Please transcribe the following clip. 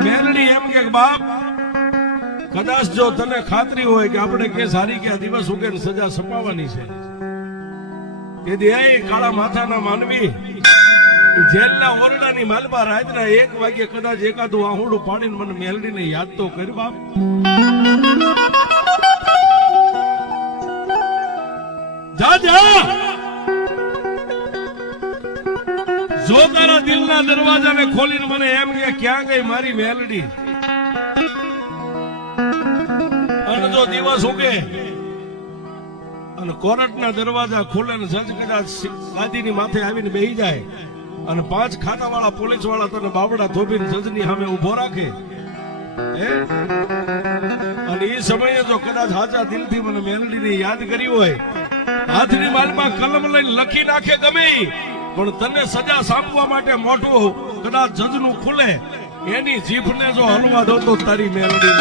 મેલડી એમ કે બાપ કદાચ જો તને ખાતરી હોય કે આપણે કે સારી કે દિવસ ઉગે ને સજા સપાવવાની છે તેથી એ કાળા માથાના માનવી જેલના ઓરડાની માલબા રાતના 1 વાગે કદાચ એકાદું આહુડું પાડીને મને મેલડીને યાદ તો કર બાપ. જા જા જો તારા દિલના દરવાજાને ખોલીને મને એમ કે ક્યાં ગઈ મારી મેલડી. અને જો દિવસ ઉગે અને કોર્ટના દરવાજા ખોલે ને જજ કદાચ ગાદીની માથે આવીને બેહી જાય અને 5 ખાતાવાળા પોલીસ વાળા તને બાવડા ધોબીને જજની સામે ઉભો રાખે અને એ સમયે જો કદાચ સાચા દિલથી મને મેલડીને યાદ કરી હોય, હાથની માલમાં કલમ લઈને લખી નાખે ગમે પણ તને સજા સાંભળવા માટે મોટું કદાચ જજનું ખુલે એની જીભને જો હલવા દો તો તારી મેલડી